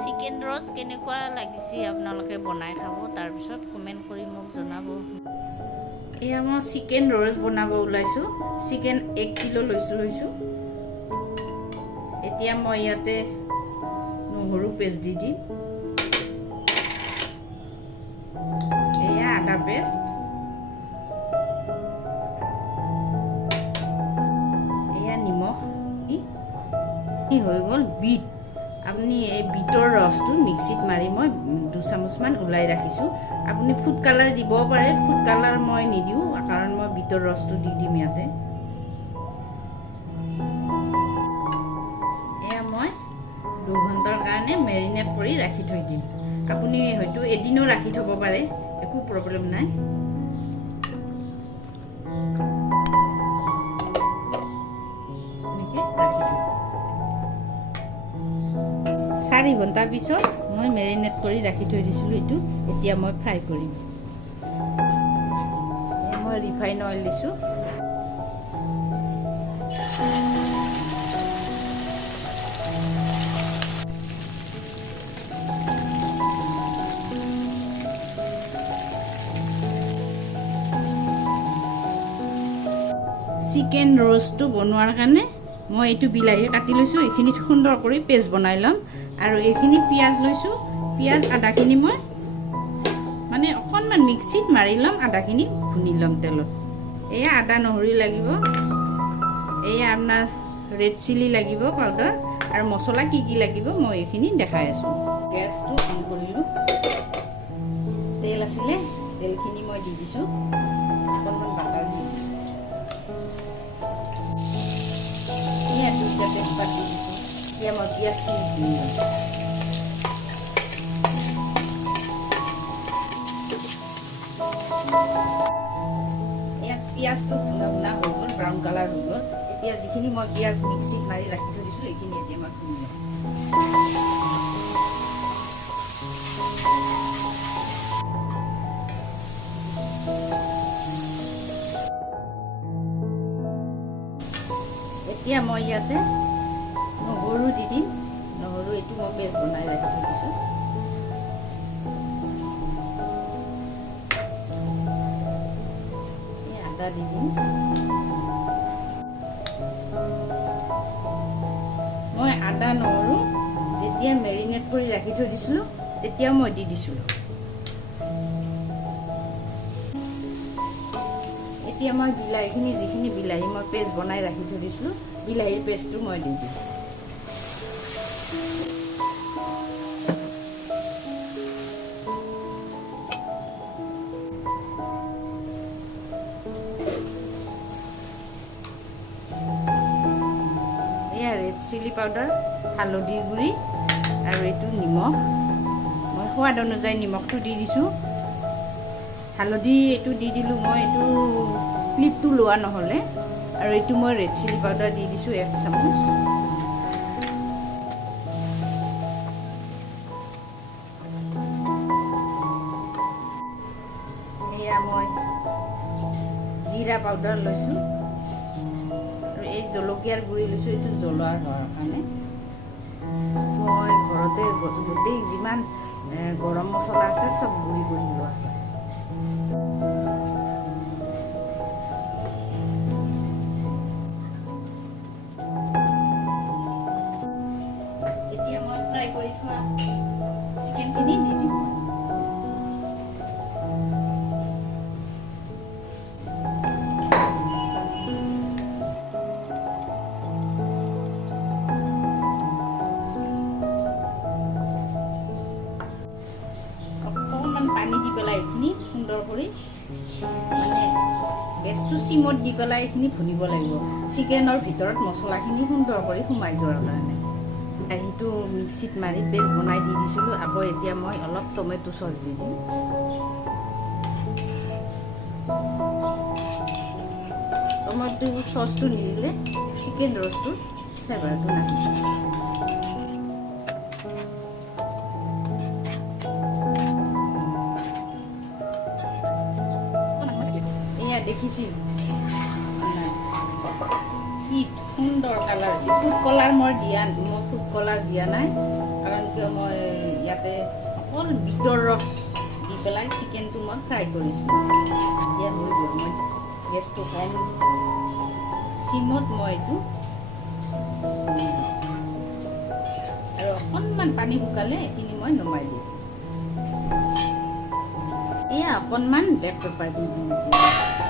Chicken roast কেনেকুৱা লাগিছে আপোনালোকে বনাই খাব, তাৰপিছত কমেণ্ট কৰি মোক জনাব। এয়া মই চিকেন ৰ'ষ্ট বনাব ওলাইছোঁ। চিকেন 1 কিলো লৈছোঁ। এতিয়া মই ইয়াতে নহৰু পেষ্ট দি দিম। এয়া আদা পেষ্ট, এয়া নিমখ হৈ গ'ল। বিট, আপুনি এই বিটৰ ৰসটো মিক্সিত মাৰি মই 2 চামুচমান ওলাই ৰাখিছোঁ। আপুনি ফুড কালাৰ দিব পাৰে, ফুড কালাৰ মই নিদিওঁ কাৰণ মই বিটৰ ৰসটো দি দিম ইয়াতে। এয়া মই 2 ঘণ্টাৰ কাৰণে মেৰিনেট কৰি ৰাখি থৈ দিম। আপুনি হয়তো এদিনো ৰাখি থ'ব পাৰে, একো প্ৰব্লেম নাই। 4 ঘণ্টাৰ পিছত মই মেৰিনেট কৰি ৰাখি থৈ দিছিলোঁ এইটো। এতিয়া মই ফ্ৰাই কৰিম। মই ৰিফাইন অইল দিছোঁ। চিকেন ৰ'ষ্টটো বনোৱাৰ কাৰণে মই এইটো বিলাহী কাটি লৈছোঁ। এইখিনি সুন্দৰ কৰি পেষ্ট বনাই ল'ম। আৰু এইখিনি পিঁয়াজ লৈছোঁ। পিঁয়াজ আদাখিনি মই মানে অকণমান মিক্সিত মাৰি ল'ম, আদাখিনি ভুনি ল'ম তেলত। এয়া আদা নহৰু লাগিব, এয়া আপোনাৰ ৰেড চিলি লাগিব পাউডাৰ, আৰু মছলা কি কি লাগিব মই এইখিনি দেখাই আছোঁ। গেছটো অন কৰিলোঁ। তেল আছিলে, তেলখিনি মই দি দিছোঁ। অকণমান বাটাৰ দি দিছোঁ। এয়া 2টা তেজপাত দি দিছোঁ। এতিয়া মই পিঁয়াজখিনি ভুনি ল'ম। এয়া পিঁয়াজটো ভুনা হৈ গ'ল, ব্ৰাউন কালাৰ হৈ গ'ল। এতিয়া যিখিনি মই পিঁয়াজ মিক্সিত মাৰি ৰাখি থৈ দিছিলোঁ এইখিনি এতিয়া মই ভুনি ল'ম। এতিয়া মই ইয়াতে নহৰু দি দিম। নহৰু এইটো মই পেষ্ট বনাই ৰাখি থৈ দিছোঁ। আদা দি দিম। মই আদা নহৰু যেতিয়া মেৰিনেট কৰি ৰাখি থৈ দিছিলোঁ তেতিয়া মই দি দিছিলোঁ। এতিয়া মই বিলাহীখিনি, যিখিনি বিলাহী মই পেষ্ট বনাই ৰাখি থৈ দিছিলোঁ, বিলাহীৰ পেষ্টটো মই দি দিম। এয়া ৰেড চিলি পাউডাৰ, হালধিৰ গুড়ি, আৰু এইটো নিমখ। মই সোৱাদ অনুযায়ী নিমখটো দি দিছোঁ। হালধি এইটো দি দিলোঁ মই, এইটো ক্লিপটো লোৱা নহ'লে। আৰু এইটো মই ৰেড চিলি পাউডাৰ দি দিছোঁ 1 চামুচ। এয়া মই জিৰা পাউডাৰ লৈছোঁ, আৰু এই জলকীয়াৰ গুড়ি লৈছোঁ, এইটো জ্বলাৰ হোৱাৰ কাৰণে। মই ঘৰতে গোটেই যিমান গৰম মছলা আছে চব গুড়ি কৰি লোৱা হয়। এতিয়া মই ফ্ৰাই কৰি থোৱা চিকেনখিনি দি দিম। পানী দি পেলাই এইখিনি সুন্দৰ কৰি মানে গেছটো চিমত দি পেলাই এইখিনি ভুনিব লাগিব, চিকেনৰ ভিতৰত মছলাখিনি সুন্দৰ কৰি সোমাই যোৱাৰ কাৰণে। সেইটো মিক্সিত মাৰি পেষ্ট বনাই দি দিছিলোঁ। আকৌ এতিয়া মই অলপ টমেটো চচ দি দিম। টমেটো চচটো নিদিলে চিকেন ৰ'ষ্টটোৰ ফ্লেভাৰটো নাহে। দেখিছিল কি সুন্দৰ কালাৰ হৈছে। ফুড কালাৰ মই ফুড কালাৰ দিয়া নাই, কাৰণ কিয় মই ইয়াতে অকল বিটৰ ৰস দি পেলাই চিকেনটো মই ফ্ৰাই কৰিছোঁ। এতিয়া হৈ গ'ল, মই গেছটো কম চিমত মই এইটো আৰু অকণমান পানী শুকালে এইখিনি মই নমাই দি দিম। এয়া অকণমান ব্লেক পেপাৰ দি দিম এতিয়া।